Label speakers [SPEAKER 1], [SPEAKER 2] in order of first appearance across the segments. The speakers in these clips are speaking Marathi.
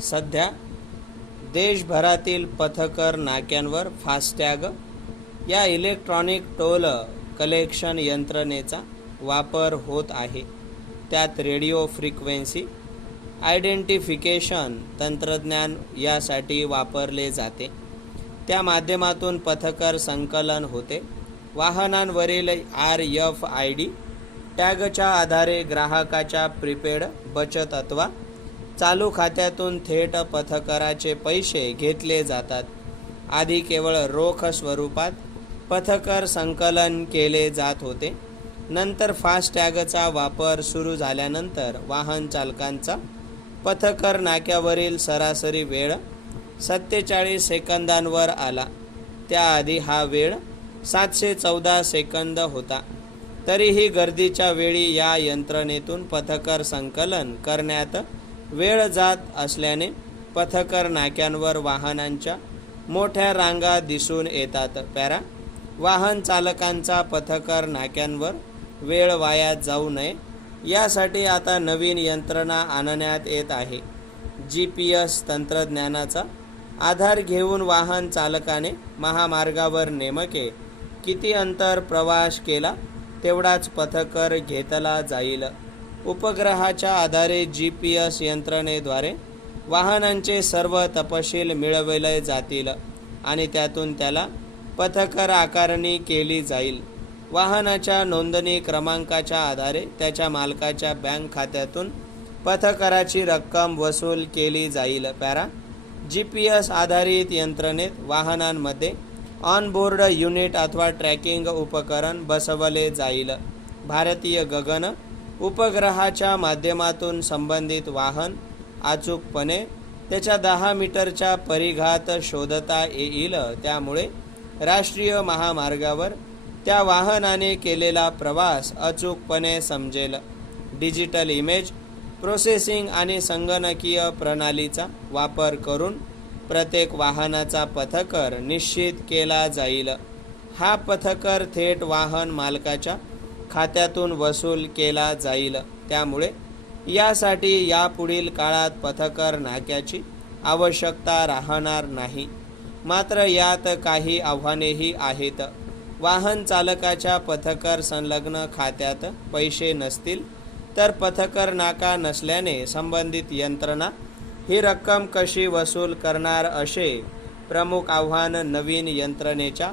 [SPEAKER 1] सध्या देशभरातील पथकर नाक्यांवर फास्टॅग या इलेक्ट्रॉनिक टोल कलेक्शन यंत्रणेचा वापर होत आहे. त्यात रेडिओ फ्रिक्वेन्सी आयडेंटिफिकेशन तंत्रज्ञान यासाठी वापरले जाते. त्या माध्यमातून पथकर संकलन होते. वाहनांवरील आर एफ आय डी टॅगच्या आधारे ग्राहकाच्या प्रीपेड बचत अथवा चालू खात्यातून थेट पथकराचे पैसे घेतले जातात. आधी केवळ रोख स्वरूपात पथकर संकलन केले जात होते. नंतर फास्टॅगचा वापर सुरू झाल्यानंतर वाहन चालकांचा पथकर नाक्यावरील सरासरी वेळ सत्तेचाळीस सेकंदांवर आला. त्याआधी हा वेळ सातशे चौदा सेकंद होता. तरीही गर्दीच्या वेळी या यंत्रणेतून पथकर संकलन करण्यात वेळ जात असल्याने पथकर नाक्यांवर वाहनांच्या मोठ्या रांगा दिसून येतात. पॅरा वाहन चालकांचा पथकर नाक्यांवर वेळ वाया जाऊ नये. यासाठी आता नवीन यंत्रणा आणण्यात येत आहे. जी पी एस तंत्रज्ञानाचा आधार घेऊन वाहन चालकाने महामार्गावर नेमके किती अंतर प्रवास केला तेवढाच पथकर घेतला जाईल. उपग्रहाच्या आधारे जी पी एस यंत्रणेद्वारे वाहनांचे सर्व तपशील मिळवले जातील आणि त्यातून त्याला पथकर आकारणी केली जाईल. वाहनाच्या नोंदणी क्रमांकाच्या आधारे त्याच्या मालकाच्या बँक खात्यातून पथकराची रक्कम वसूल केली जाईल. पॅरा जी पी एस आधारित यंत्रणेत वाहनांमध्ये ऑनबोर्ड युनिट अथवा ट्रॅकिंग उपकरण बसवले जाईल. भारतीय गगन उपग्रहाच्या माध्यमातून संबंधित वाहन अचूकपणे त्याच्या दहा मीटरच्या परिघात शोधता येईल. त्यामुळे राष्ट्रीय महामार्गावर त्या वाहनाने केलेला प्रवास अचूकपणे समजेल. डिजिटल इमेज प्रोसेसिंग आणि संगणकीय प्रणालीचा वापर करून प्रत्येक वाहनाचा पथकर निश्चित केला जाईल. हा पथकर थेट वाहन मालकाच्या खात्यातून वसूल केला जाईल. त्यामुळे यासाठी यापुढील काळात पथकर नाक्याची आवश्यकता राहणार नाही. मात्र यात काही आव्हानेही आहेत. वाहन चालकाच्या पथकर संलग्न खात्यात पैसे नसतील तर पथकर नाका नसल्याने संबंधित यंत्रणा ही रक्कम कशी वसूल करणार असे प्रमुख आव्हान नवीन यंत्रणेच्या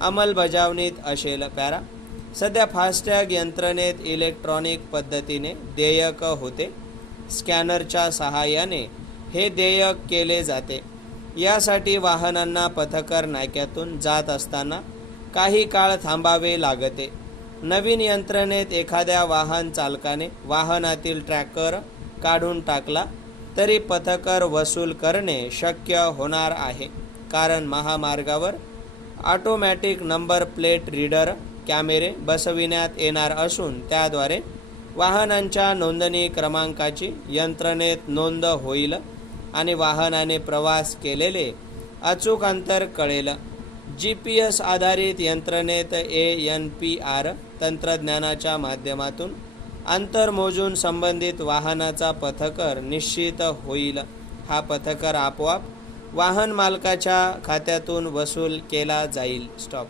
[SPEAKER 1] अंमलबजावणीत असेल. पॅरा सध्या फास्टॅग यंत्रणेत इलेक्ट्रॉनिक पद्धतीने देयक होते. स्कॅनरच्या सहाय्याने हे देयक केले जाते. यासाठी वाहनांना पथकर नाक्यातून जात असताना काही काळ थांबावे लागते. नवीन यंत्रणेत एखाद्या वाहन चालकाने वाहनातील ट्रॅकर काढून टाकला तरी पथकर वसूल करणे शक्य होणार आहे. कारण महामार्गावर ऑटोमॅटिक नंबर प्लेट रीडर कॅमेरे बसविण्यात येणार असून त्याद्वारे वाहनांच्या नोंदणी क्रमांकाची यंत्रणेत नोंद होईल आणि वाहनाने प्रवास केलेले अचूक अंतर कळेल. जी पी एस आधारित यंत्रणेत ए एन पी आर तंत्रज्ञानाच्या माध्यमातून अंतर मोजून संबंधित वाहनाचा पथकर निश्चित होईल. हा पथकर आपोआप वाहन मालकाच्या खात्यातून वसूल केला जाईल. स्टॉप.